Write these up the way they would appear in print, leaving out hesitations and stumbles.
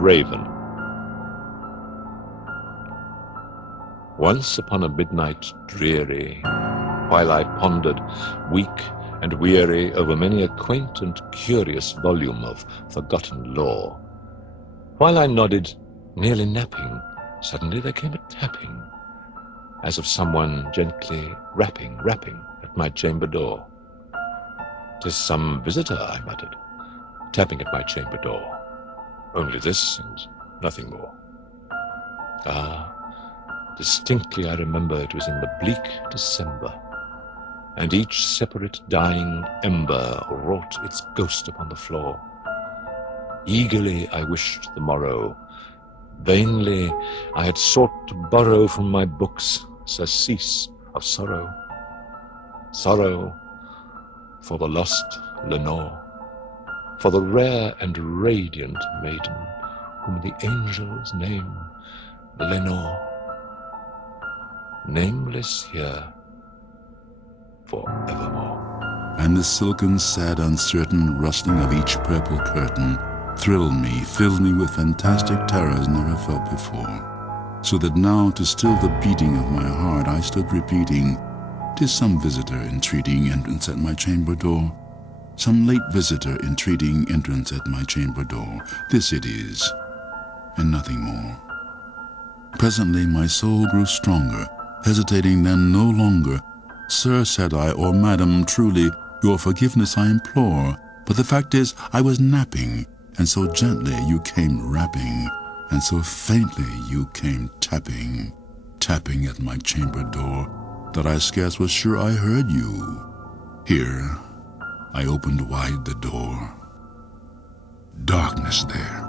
Raven. Once upon a midnight dreary, while I pondered, weak and weary, over many a quaint and curious volume of forgotten lore, while I nodded, nearly napping, suddenly there came a tapping, as of someone gently rapping at my chamber door. "'Tis some visitor," I muttered, tapping at my chamber door. Only this and nothing more. Ah, distinctly I remember it was in the bleak December, and each separate dying ember wrought its ghost upon the floor. Eagerly I wished the morrow. Vainly I had sought to borrow from my books surcease of sorrow. Sorrow for the lost Lenore, for the rare and radiant maiden whom the angels name Lenore, nameless here forevermore. And the silken, sad, uncertain rustling of each purple curtain thrilled me, filled me with fantastic terrors never felt before, so that now, to still the beating of my heart, I stood repeating, "'Tis some visitor entreating entrance at my chamber door, some late visitor entreating entrance at my chamber door. This it is, and nothing more." Presently my soul grew stronger, hesitating then no longer. "Sir," said I, "or madam, truly, your forgiveness I implore, but the fact is I was napping, and so gently you came rapping, and so faintly you came tapping at my chamber door, that I scarce was sure I heard you." Here I opened wide the door. Darkness there,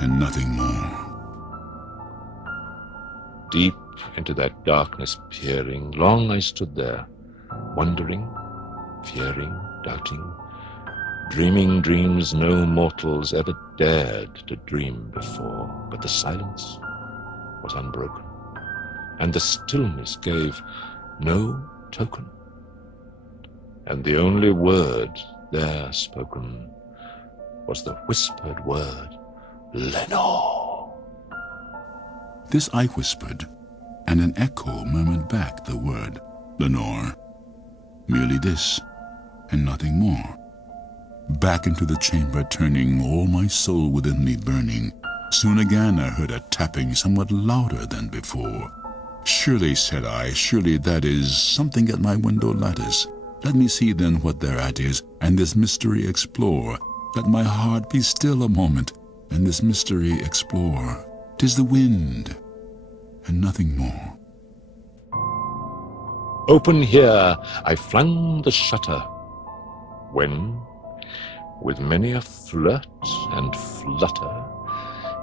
and nothing more. Deep into that darkness peering, long I stood there, wondering, fearing, doubting, dreaming dreams no mortals ever dared to dream before. But the silence was unbroken, and the stillness gave no token, and the only word there spoken was the whispered word, "Lenore." This I whispered, and an echo murmured back the word, "Lenore." Merely this, and nothing more. Back into the chamber turning, all my soul within me burning, soon again I heard a tapping somewhat louder than before. "Surely," said I, "surely that is something at my window lattice. Let me see then what thereat is, and this mystery explore. Let my heart be still a moment, and this mystery explore. 'Tis the wind, and nothing more." Open here, I flung the shutter, when, with many a flirt and flutter,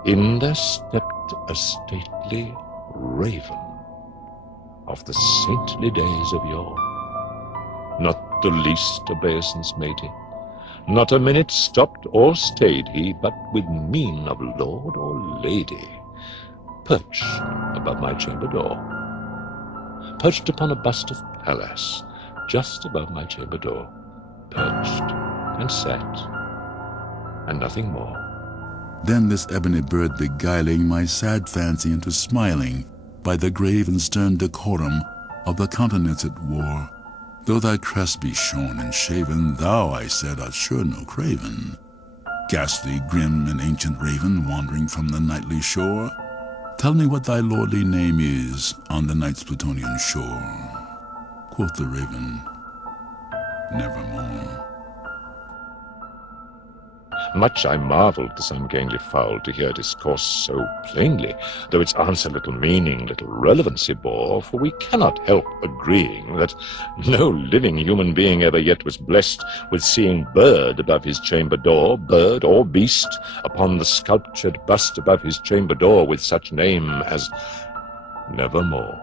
in there stepped a stately raven of the saintly days of yore. Not the least obeisance made he, not a minute stopped or stayed he, but with mien of lord or lady, perched above my chamber door, perched upon a bust of Pallas, just above my chamber door, perched and sat, and nothing more. Then this ebony bird beguiling my sad fancy into smiling, by the grave and stern decorum of the countenance it wore. "Though thy crest be shorn and shaven, thou," I said, "art sure no craven. Ghastly, grim, and ancient raven, wandering from the nightly shore, tell me what thy lordly name is on the night's Plutonian shore." Quoth the raven, "Nevermore." Much I marvelled this ungainly fowl to hear discourse so plainly, though its answer little meaning, little relevancy bore, for we cannot help agreeing that no living human being ever yet was blessed with seeing bird above his chamber door, bird or beast, upon the sculptured bust above his chamber door with such name as Nevermore.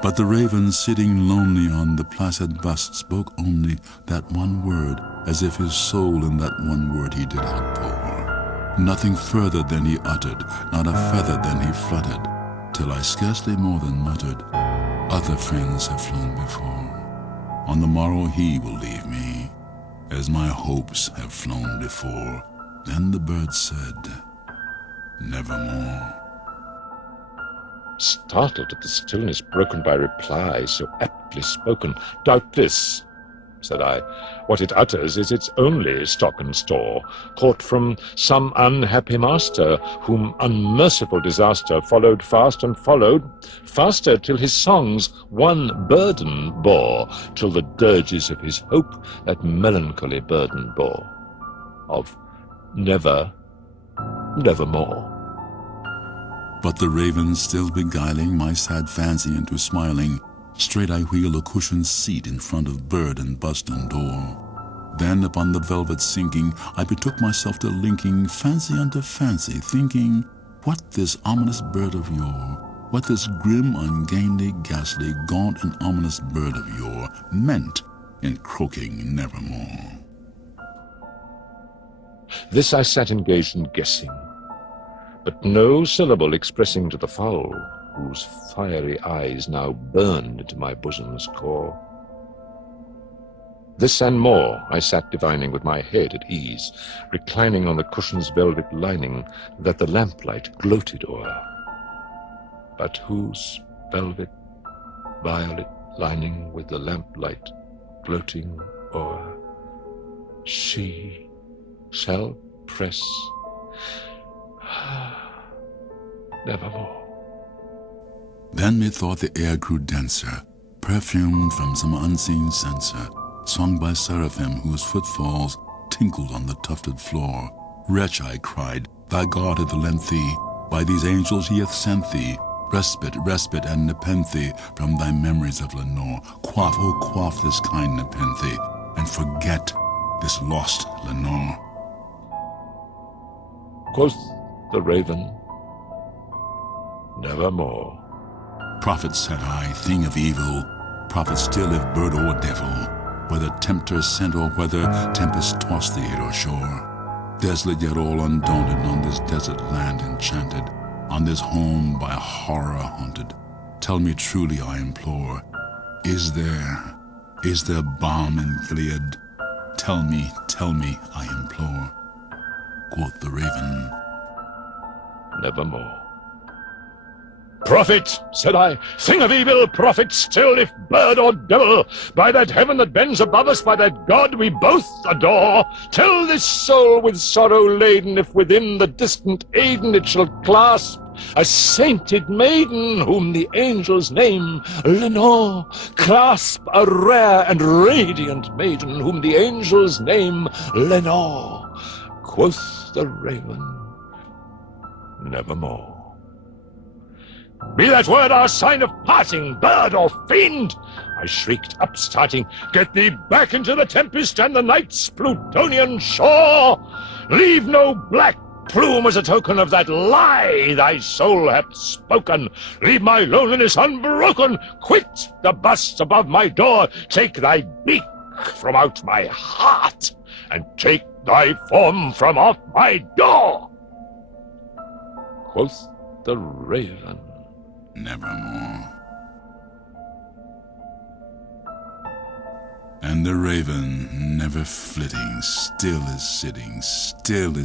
But the raven, sitting lonely on the placid bust, spoke only that one word, as if his soul in that one word he did outpour. Nothing further than he uttered, not a feather than he fluttered, till I scarcely more than muttered, "Other friends have flown before. On the morrow he will leave me, as my hopes have flown before. Then the bird said, "Nevermore." Startled at the stillness broken by reply so aptly spoken, "Doubtless," said I, "what it utters is its only stock and store, caught from some unhappy master, whom unmerciful disaster followed fast and followed faster, till his songs one burden bore, till the dirges of his hope that melancholy burden bore, of nevermore." But the raven still beguiling my sad fancy into smiling, straight I wheel a cushioned seat in front of bird and bust and door. Then upon the velvet sinking, I betook myself to linking fancy unto fancy, thinking what this ominous bird of yore, what this grim, ungainly, ghastly, gaunt, and ominous bird of yore meant in croaking nevermore. This I sat engaged in guessing, but no syllable expressing to the fowl, whose fiery eyes now burned into my bosom's core. This and more I sat divining with my head at ease, reclining on the cushion's velvet lining that the lamplight gloated o'er. But whose velvet violet lining with the lamplight gloating o'er she shall press nevermore. Then methought the air grew denser, perfumed from some unseen censer, sung by seraphim whose footfalls tinkled on the tufted floor. "Wretch," I cried, "thy God hath lent thee, by these angels he hath sent thee, respite and nepenthe from thy memories of Lenore. Quaff, oh quaff this kind nepenthe, and forget this lost Lenore." Quoth the raven, "Nevermore." "Prophet," said I, "thing of evil, prophet still if bird or devil, whether tempter sent or whether tempest tossed thee here or shore, desolate yet all undaunted on this desert land enchanted, on this home by horror haunted, tell me truly, I implore, is there balm in Gilead? Tell me, I implore." Quoth the raven, "Nevermore." "Prophet," said I, "thing of evil, prophet still, if bird or devil, by that heaven that bends above us, by that God we both adore, tell this soul with sorrow laden, if within the distant Aiden it shall clasp a sainted maiden, whom the angels name Lenore. Clasp a rare and radiant maiden, whom the angels name Lenore." Quoth the raven, "Nevermore." "Be that word our sign of parting, bird or fiend!" I shrieked, upstarting. "Get thee back into the tempest and the night's Plutonian shore! Leave no black plume as a token of that lie thy soul hath spoken! Leave my loneliness unbroken! Quit the bust above my door! Take thy beak from out my heart, and take thy form from off my door!" Quoth the raven, "Nevermore." And the raven, never flitting, still is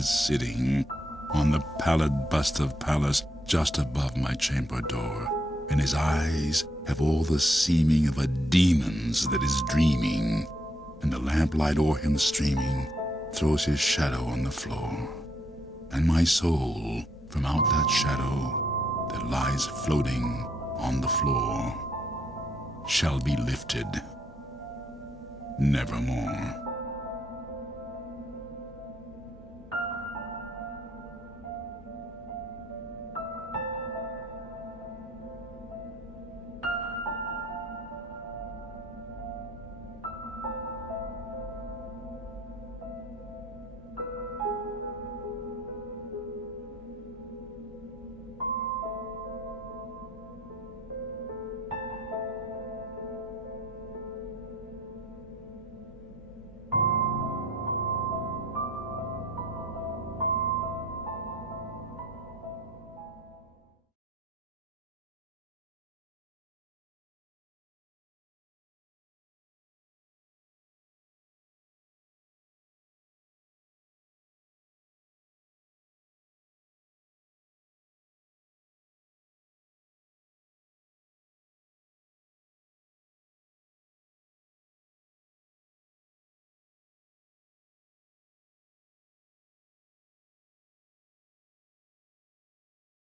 sitting on the pallid bust of Pallas just above my chamber door, and his eyes have all the seeming of a demon's that is dreaming, and the lamplight o'er him streaming throws his shadow on the floor, and my soul from out that shadow that lies floating on the floor shall be lifted nevermore.